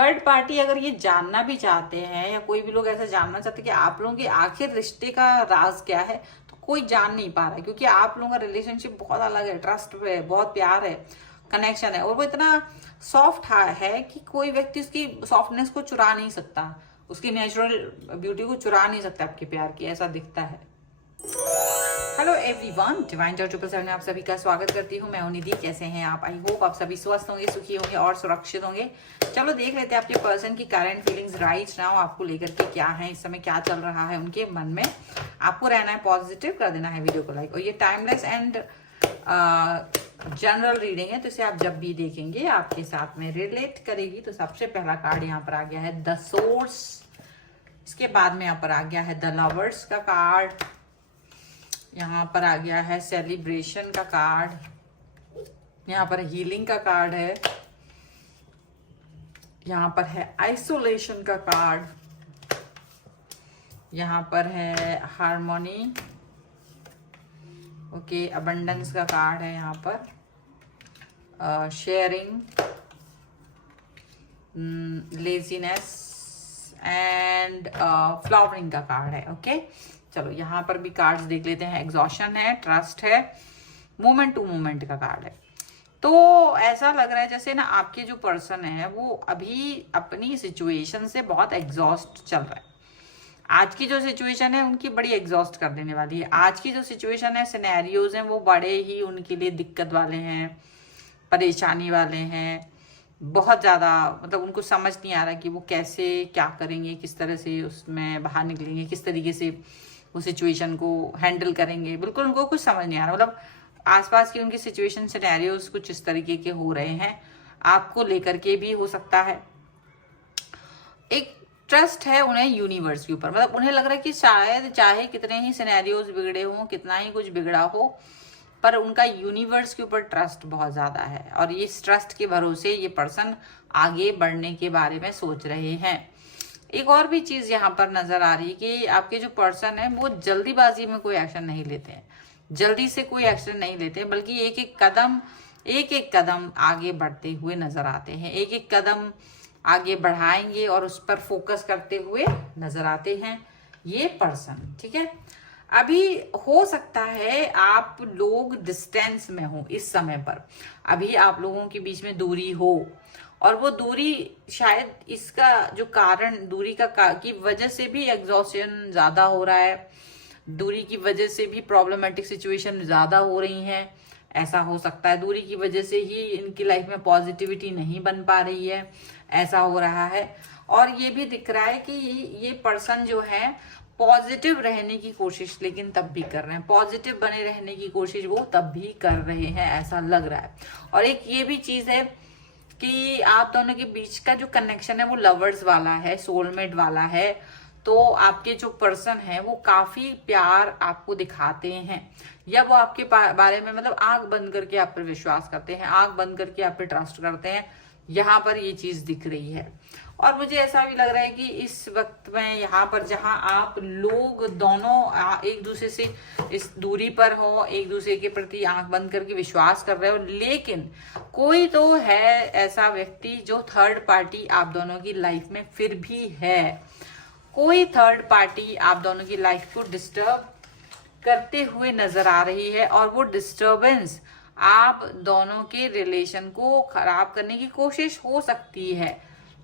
Third party अगर ये जानना भी चाहते हैं या कोई भी लोग ऐसा जानना चाहते हैं कि आप लोगों के आखिर रिश्ते का राज क्या है, तो कोई जान नहीं पा रहा है, क्योंकि आप लोगों का रिलेशनशिप बहुत अलग है, ट्रस्ट है, बहुत प्यार है, कनेक्शन है, और वो इतना सॉफ्ट है कि कोई व्यक्ति उसकी सॉफ्टनेस को चुरा नहीं सकता, उसकी नेचुरल ब्यूटी को चुरा नहीं सकता आपके प्यार की, ऐसा दिखता है। हेलो एवरीवन, डिवाइन जॉय 777 में आप सभी का स्वागत करती हूँ। मैं हूं निधि। कैसे हैं आप? आई होप आप सभी स्वस्थ होंगे, सुखी होंगे और सुरक्षित होंगे। चलो देख लेते हैं आपके पर्सन की करंट फीलिंग्स राइट नाउ आपको लेकर के क्या है, इस समय क्या चल रहा है उनके मन में। आपको रहना है पॉजिटिव, कर देना है वीडियो को लाइक। और ये टाइमलेस एंड जनरल रीडिंग है, तो इसे आप जब भी देखेंगे आपके साथ में रिलेट करेगी। तो सबसे पहला कार्ड यहाँ पर आ गया है द सोर्स, इसके बाद में यहाँ पर आ गया है द लवर्स का कार्ड, यहाँ पर आ गया है सेलिब्रेशन का कार्ड, यहाँ पर हीलिंग का कार्ड है, यहाँ पर है आइसोलेशन का कार्ड, यहाँ पर है हार्मोनी, ओके, अबंडेंस का कार्ड है, यहाँ पर शेयरिंग, लेजीनेस एंड फ्लावरिंग का कार्ड है। ओके, चलो यहाँ पर भी कार्ड्स देख लेते हैं। एग्जॉशन है, ट्रस्ट है, मोमेंट टू मोमेंट का कार्ड है। तो ऐसा लग रहा है जैसे ना आपके जो पर्सन है वो अभी अपनी सिचुएशन से बहुत एग्जॉस्ट चल रहा है। आज की जो सिचुएशन है उनकी बड़ी एग्जॉस्ट कर देने वाली है। आज की जो सिचुएशन है, सिनेरियोज हैं, वो बड़े ही उनके लिए दिक्कत वाले हैं, परेशानी वाले हैं, बहुत ज़्यादा। मतलब उनको समझ नहीं आ रहा कि वो कैसे क्या करेंगे, किस तरह से उसमें बाहर निकलेंगे, किस तरीके से वो सिचुएशन को हैंडल करेंगे। बिल्कुल उनको कुछ समझ नहीं आ रहा। मतलब आसपास की उनकी सिचुएशन सिनेरियोज कुछ इस तरीके के हो रहे हैं, आपको लेकर के भी हो सकता है। एक ट्रस्ट है उन्हें यूनिवर्स के ऊपर। मतलब उन्हें लग रहा है कि शायद चाहे कितने ही सिनेरियोज बिगड़े हों, कितना ही कुछ बिगड़ा हो, पर उनका यूनिवर्स के ऊपर ट्रस्ट बहुत ज़्यादा है। और इस ट्रस्ट के भरोसे ये पर्सन आगे बढ़ने के बारे में सोच रहे हैं। एक और भी चीज़ यहाँ पर नज़र आ रही है कि आपके जो पर्सन है वो जल्दीबाजी में कोई एक्शन नहीं लेते हैं, जल्दी से कोई एक्शन नहीं लेते, बल्कि एक एक कदम आगे बढ़ते हुए नज़र आते हैं। एक एक कदम आगे बढ़ाएंगे और उस पर फोकस करते हुए नज़र आते हैं ये पर्सन। ठीक है, अभी हो सकता है आप लोग डिस्टेंस में हो इस समय पर, अभी आप लोगों के बीच में दूरी हो, और वो दूरी शायद इसका जो कारण दूरी की वजह से भी एग्जॉस्शन ज़्यादा हो रहा है, दूरी की वजह से भी प्रॉब्लमेटिक सिचुएशन ज़्यादा हो रही हैं। ऐसा हो सकता है दूरी की वजह से ही इनकी लाइफ में पॉजिटिविटी नहीं बन पा रही है, ऐसा हो रहा है। और ये भी दिख रहा है कि ये पर्सन जो है पॉजिटिव रहने की कोशिश लेकिन तब भी कर रहे हैं, पॉजिटिव बने रहने की कोशिश वो तब भी कर रहे हैं, ऐसा लग रहा है। और एक ये भी चीज़ है कि आप दोनों के बीच का जो कनेक्शन है वो लवर्स वाला है, सोलमेट वाला है। तो आपके जो पर्सन है वो काफी प्यार आपको दिखाते हैं, या वो आपके बारे में मतलब आंख बंद करके आप पर विश्वास करते हैं, आंख बंद करके आप पे ट्रस्ट करते हैं। यहाँ पर ये चीज दिख रही है। और मुझे ऐसा भी लग रहा है कि इस वक्त में यहाँ पर जहाँ आप लोग दोनों एक दूसरे से इस दूरी पर हो, एक दूसरे के प्रति आंख बंद करके विश्वास कर रहे हो, लेकिन कोई तो है ऐसा व्यक्ति जो थर्ड पार्टी आप दोनों की लाइफ में फिर भी है। कोई थर्ड पार्टी आप दोनों की लाइफ को डिस्टर्ब करते हुए नजर आ रही है, और वो डिस्टर्बेंस आप दोनों के रिलेशन को खराब करने की कोशिश हो सकती है,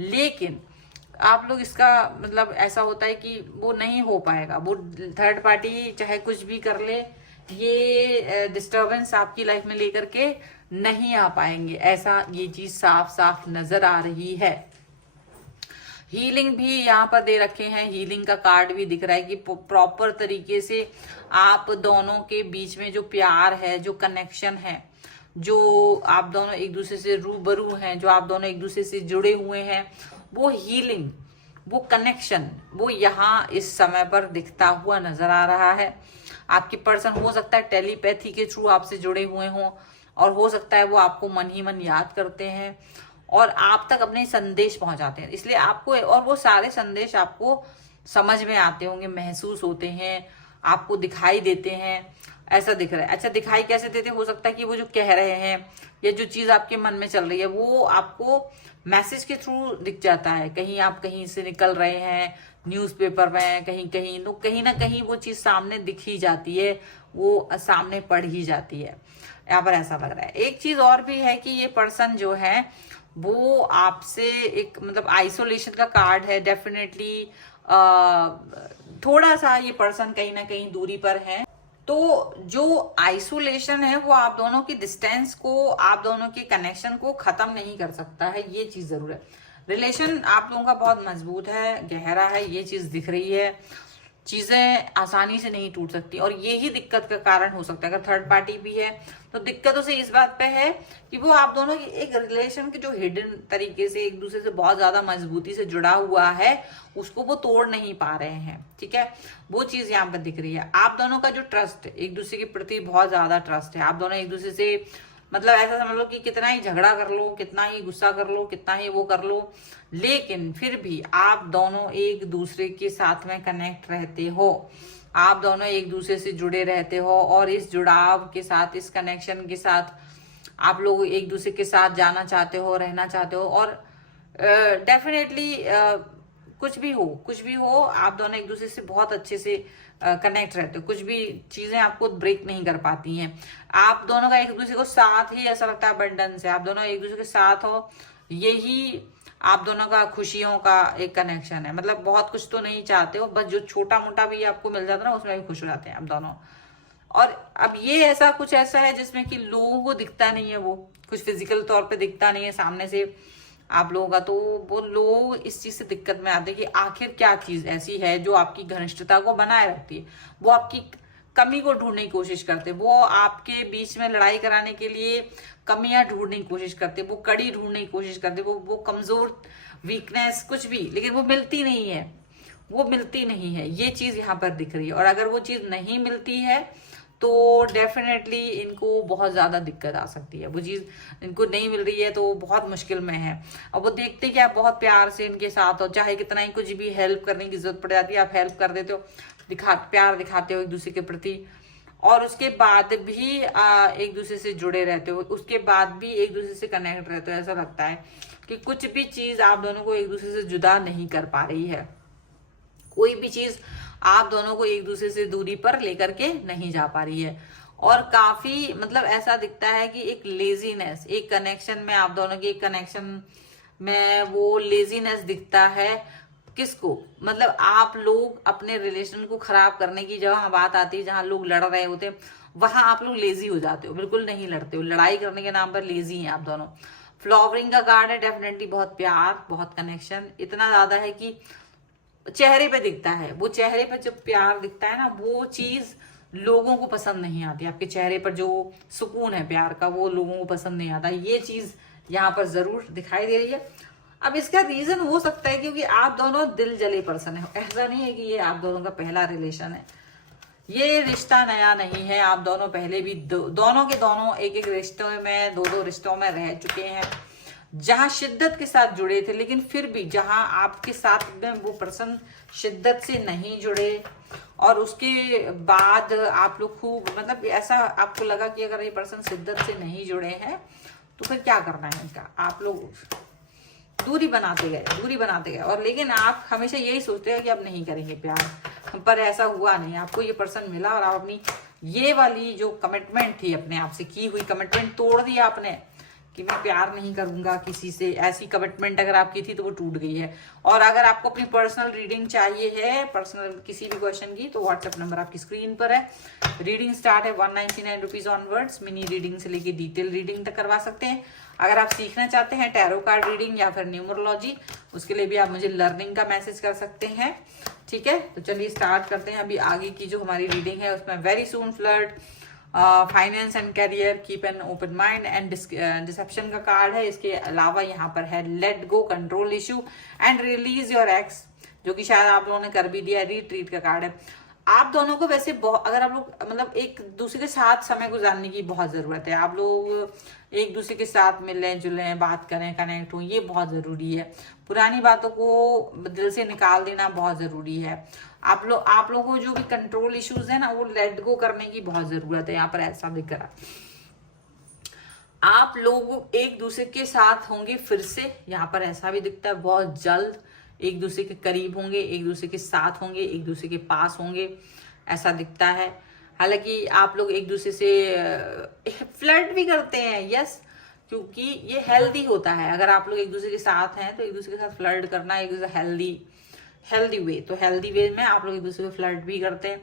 लेकिन आप लोग इसका मतलब ऐसा होता है कि वो नहीं हो पाएगा। वो थर्ड पार्टी चाहे कुछ भी कर ले, ये डिस्टर्बेंस आपकी लाइफ में लेकर के नहीं आ पाएंगे, ऐसा ये चीज साफ साफ नजर आ रही है। हीलिंग भी यहाँ पर दे रखे हैं, हीलिंग का कार्ड भी दिख रहा है कि प्रॉपर तरीके से आप दोनों के बीच में जो प्यार है, जो कनेक्शन है, जो आप दोनों एक दूसरे से रूबरू हैं, जो आप दोनों एक दूसरे से जुड़े हुए हैं, वो हीलिंग, वो कनेक्शन, वो यहाँ इस समय पर दिखता हुआ नजर आ रहा है। आपके पर्सन हो सकता है टेलीपैथी के थ्रू आपसे जुड़े हुए हों, और हो सकता है वो आपको मन ही मन याद करते हैं और आप तक अपने संदेश पहुंचाते हैं, इसलिए आपको, और वो सारे संदेश आपको समझ में आते होंगे, महसूस होते हैं, आपको दिखाई देते हैं। ऐसा दिख रहा है। अच्छा, दिखाई कैसे देते, हो सकता है कि वो जो कह रहे हैं या जो चीज आपके मन में चल रही है वो आपको मैसेज के थ्रू दिख जाता है। कहीं आप कहीं से निकल रहे हैं, न्यूज़पेपर में कहीं कहीं, तो कहीं ना कहीं वो चीज सामने दिख ही जाती है, वो सामने पड़ ही जाती है। यहाँ पर ऐसा लग रहा है। एक चीज और भी है कि ये पर्सन जो है वो आपसे एक मतलब आइसोलेशन का कार्ड है डेफिनेटली। थोड़ा सा ये पर्सन कहीं ना कहीं दूरी पर है, तो जो आइसोलेशन है वो आप दोनों की डिस्टेंस को, आप दोनों के कनेक्शन को खत्म नहीं कर सकता है, ये चीज जरूर है। रिलेशन आप लोगों का बहुत मजबूत है, गहरा है, ये चीज दिख रही है। चीजें आसानी से नहीं टूट सकती और यही दिक्कत का कारण हो सकता है। अगर थर्ड पार्टी भी है तो दिक्कत उसे इस बात पे है कि वो आप दोनों की एक रिलेशन के जो हिडन तरीके से एक दूसरे से बहुत ज्यादा मजबूती से जुड़ा हुआ है उसको वो तोड़ नहीं पा रहे हैं। ठीक है, वो चीज यहाँ पर दिख रही है। आप दोनों का जो ट्रस्ट है, एक दूसरे के प्रति बहुत ज्यादा ट्रस्ट है। आप दोनों एक दूसरे से मतलब ऐसा समझ लो कि कितना ही झगड़ा कर लो, कितना ही गुस्सा कर लो, कितना ही वो कर लो, लेकिन फिर भी आप दोनों एक दूसरे के साथ में कनेक्ट रहते हो, आप दोनों एक दूसरे से जुड़े रहते हो और इस जुड़ाव के साथ, इस कनेक्शन के साथ आप लोग एक दूसरे के साथ जाना चाहते हो, रहना चाहते हो। और डेफिनेटली कुछ भी हो आप दोनों एक दूसरे से बहुत अच्छे से कनेक्ट रहते हो। कुछ भी चीजें आपको ब्रेक नहीं कर पाती हैं। आप दोनों का एक दूसरे को साथ ही ऐसा लगता है अबंडेंस है, आप दोनों एक दूसरे के साथ हो, यही आप दोनों का खुशियों का एक कनेक्शन है। मतलब बहुत कुछ तो नहीं चाहते हो, बस जो छोटा मोटा भी आपको मिल जाता है ना उसमें भी खुश हो जाते हैं आप दोनों। और अब ये ऐसा कुछ ऐसा है जिसमें कि लोगों को दिखता नहीं है, वो कुछ फिजिकल तौर पे दिखता नहीं है सामने से आप लोगों का, तो वो लोग इस चीज से दिक्कत में आते हैं कि आखिर क्या चीज ऐसी है जो आपकी घनिष्ठता को बनाए रखती है। वो आपकी कमी को ढूंढने की कोशिश करते, वो आपके बीच में लड़ाई कराने के लिए कमियां ढूंढने की कोशिश करते, वो कड़ी ढूंढने की कोशिश करते, वो कमजोर, वीकनेस कुछ भी, लेकिन वो मिलती नहीं है, वो मिलती नहीं है। ये चीज यहाँ पर दिख रही है। और अगर वो चीज नहीं मिलती है तो डेफिनेटली इनको बहुत ज्यादा दिक्कत आ सकती है। वो चीज इनको नहीं मिल रही है तो बहुत मुश्किल में है। और वो देखते कि आप बहुत प्यार से इनके साथ हो, चाहे कितना ही कुछ भी हेल्प करने की जरूरत पड़ जाती है आप हेल्प कर देते हो, प्यार दिखाते हो एक दूसरे के प्रति, और उसके बाद भी एक दूसरे से जुड़े रहते हो, उसके बाद भी एक दूसरे से कनेक्ट रहते हो। ऐसा लगता है कि कुछ भी चीज आप दोनों को एक दूसरे से जुदा नहीं कर पा रही है। कोई भी चीज आप दोनों को एक दूसरे से दूरी पर लेकर के नहीं जा पा रही है। और काफी मतलब ऐसा दिखता है कि एक लेजीनेस, एक कनेक्शन में आप दोनों के एक कनेक्शन में वो लेजीनेस दिखता है। किसको, मतलब आप लोग अपने रिलेशन को खराब करने की जहां बात आती है, जहां लोग लड़ रहे होते हैं वहां आप लोग लेजी हो जाते हो, बिल्कुल नहीं लड़ते हो, लड़ाई करने के नाम पर लेजी हैं आप दोनों। फ्लावरिंग का कार्ड है, डेफिनेटली बहुत प्यार, बहुत कनेक्शन, इतना ज्यादा है कि चेहरे पे दिखता है। वो चेहरे पे जब प्यार दिखता है ना, वो चीज लोगों को पसंद नहीं आती। आपके चेहरे पर जो सुकून है प्यार का वो लोगों को पसंद नहीं आता। ये चीज यहाँ पर जरूर दिखाई दे रही है। अब इसका रीजन हो सकता है क्योंकि आप दोनों दिल जले पर्सन है। ऐसा नहीं है कि ये आप दोनों का पहला रिलेशन है, ये रिश्ता नया नहीं है। आप दोनों पहले भी दोनों के दोनों एक एक रिश्तों में, दो रिश्तों में रह चुके हैं जहां शिद्दत के साथ जुड़े थे, लेकिन फिर भी जहां आपके साथ में वो पर्सन शिद्दत से नहीं जुड़े और उसके बाद आप लोग खूब मतलब ऐसा आपको लगा कि अगर ये पर्सन शिद्दत से नहीं जुड़े हैं तो फिर क्या करना है इनका, आप लोग दूरी बनाते गए और लेकिन आप हमेशा यही सोचते हैं कि अब नहीं करेंगे प्यार, पर ऐसा हुआ नहीं। आपको ये पर्सन मिला और आप अपनी ये वाली जो कमिटमेंट थी अपने आप से की हुई कमिटमेंट तोड़ दी आपने कि मैं प्यार नहीं करूंगा किसी से। ऐसी कमिटमेंट अगर आपकी थी तो वो टूट गई है। और अगर आपको अपनी पर्सनल रीडिंग चाहिए है, पर्सनल किसी भी क्वेश्चन की, तो व्हाट्सएप नंबर आपकी स्क्रीन पर है। रीडिंग स्टार्ट है 199 रुपीज ऑनवर्ड्स। मिनी रीडिंग से लेके डिटेल रीडिंग तक करवा सकते हैं। अगर आप सीखना चाहते हैं टैरो कार्ड रीडिंग या फिर न्यूमरोलॉजी, उसके लिए भी आप मुझे लर्निंग का मैसेज कर सकते हैं। ठीक है, तो चलिए स्टार्ट करते हैं। अभी आगे की जो हमारी रीडिंग है उसमें very soon flirt, finance and career, keep an open mind and deception का कार्ड है। इसके अलावा यहाँ पर है let go, control issue and release your ex, जो कि शायद आप लोगों ने कर भी दिया। रिट्रीट का कार्ड है। आप दोनों को वैसे बहुत, अगर आप लोग मतलब एक दूसरे के साथ समय गुजारने की बहुत जरूरत है, आप लोग एक दूसरे के साथ मिलें जुलें, बात करें, कनेक्ट हो, ये बहुत जरूरी है। पुरानी बातों को दिल से निकाल देना बहुत जरूरी है। आप लोगों को जो भी कंट्रोल इश्यूज है ना, वो लेट गो करने की बहुत जरूरत है। यहाँ पर ऐसा दिख रहा है आप लोग एक दूसरे के साथ होंगे फिर से, यहाँ पर ऐसा भी दिखता है बहुत जल्द एक दूसरे के करीब होंगे, एक दूसरे के साथ होंगे, एक दूसरे के पास होंगे, ऐसा दिखता है। हालांकि आप लोग एक दूसरे से फ्लर्ट भी करते हैं, यस, क्योंकि ये हेल्दी होता है। अगर आप लोग एक दूसरे के साथ हैं तो एक दूसरे के साथ फ्लर्ट करना एक हेल्दी वे, तो हेल्दी वे में आप लोग एक दूसरे को फ्लर्ट भी करते हैं।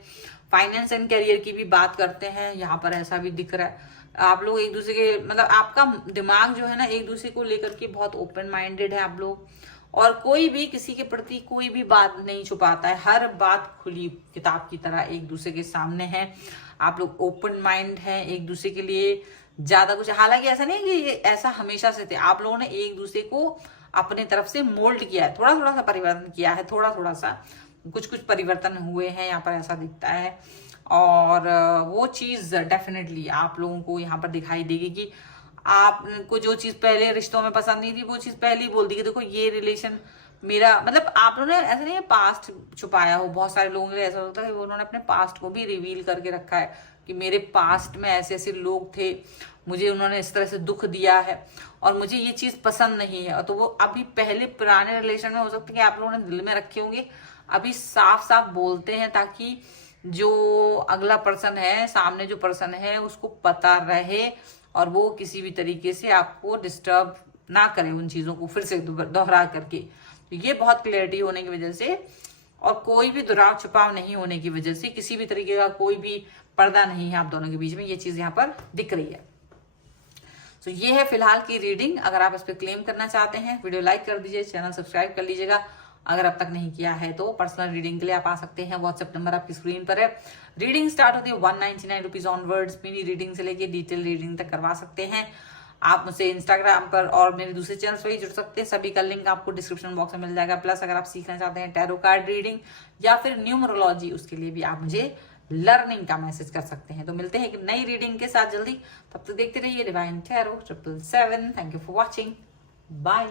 फाइनेंस एंड करियर की भी बात करते हैं, यहाँ पर ऐसा भी दिख रहा है। आप लोग एक दूसरे के मतलब आपका दिमाग जो है ना एक दूसरे को लेकर के बहुत ओपन माइंडेड है आप लोग, और कोई भी किसी के प्रति कोई भी बात नहीं छुपाता है, हर बात खुली किताब की तरह एक दूसरे के सामने है। आप लोग ओपन माइंड हैं एक दूसरे के लिए, ज्यादा कुछ, हालांकि ऐसा नहीं कि ये ऐसा हमेशा से थे, आप लोगों ने एक दूसरे को अपने तरफ से मोल्ड किया है, थोड़ा थोड़ा सा परिवर्तन किया है, थोड़ा थोड़ा सा कुछ परिवर्तन हुए हैं, यहाँ पर ऐसा दिखता है। और वो चीज डेफिनेटली आप लोगों को यहाँ पर दिखाई देगी कि आपको जो चीज पहले रिश्तों में पसंद नहीं थी वो चीज पहले ही बोल दी कि देखो ये रिलेशन मेरा, मतलब आप लोगों ने ऐसा नहीं है पास्ट छुपाया हो, बहुत सारे लोगों के लिए ऐसा होता है कि उन्होंने अपने पास्ट को भी रिवील करके रखा है कि मेरे पास्ट में ऐसे ऐसे लोग थे, मुझे उन्होंने इस तरह से दुख दिया है और मुझे ये चीज पसंद नहीं है। तो वो अभी पहले पुराने रिलेशन में हो सकता है कि आप लोगों ने दिल में रखे होंगे, अभी साफ साफ बोलते हैं ताकि जो अगला पर्सन है, सामने जो पर्सन है, उसको पता रहे और वो किसी भी तरीके से आपको डिस्टर्ब ना करे उन चीजों को फिर से दोहरा करके। तो ये बहुत क्लैरिटी होने की वजह से और कोई भी दुराव छुपाव नहीं होने की वजह से किसी भी तरीके का कोई भी पर्दा नहीं है आप दोनों के बीच में, ये चीज यहाँ पर दिख रही है। तो ये है फिलहाल की रीडिंग। अगर आप इस पर क्लेम करना चाहते हैं वीडियो लाइक कर दीजिए, चैनल सब्सक्राइब कर लीजिएगा अगर अब तक नहीं किया है तो। पर्सनल रीडिंग के लिए आप आ सकते हैं, व्हाट्सएप नंबर आपकी स्क्रीन पर है। रीडिंग स्टार्ट होती है 199 रुपीज ऑनवर्ड्स, मिनी रीडिंग से लेके डिटेल रीडिंग तक करवा सकते हैं। आप मुझसे इंस्टाग्राम पर और मेरे दूसरे चैनल्स पर ही जुड़ सकते हैं, सभी का लिंक आपको डिस्क्रिप्शन बॉक्स में मिल जाएगा। प्लस अगर आप सीखना चाहते हैं टैरो कार्ड रीडिंग या फिर न्यूमरोलॉजी, उसके लिए भी आप मुझे लर्निंग का मैसेज कर सकते हैं। तो मिलते हैं एक नई रीडिंग के साथ जल्दी, तब तक देखते रहिए Divine Tarot 777। Thank you for watching, bye.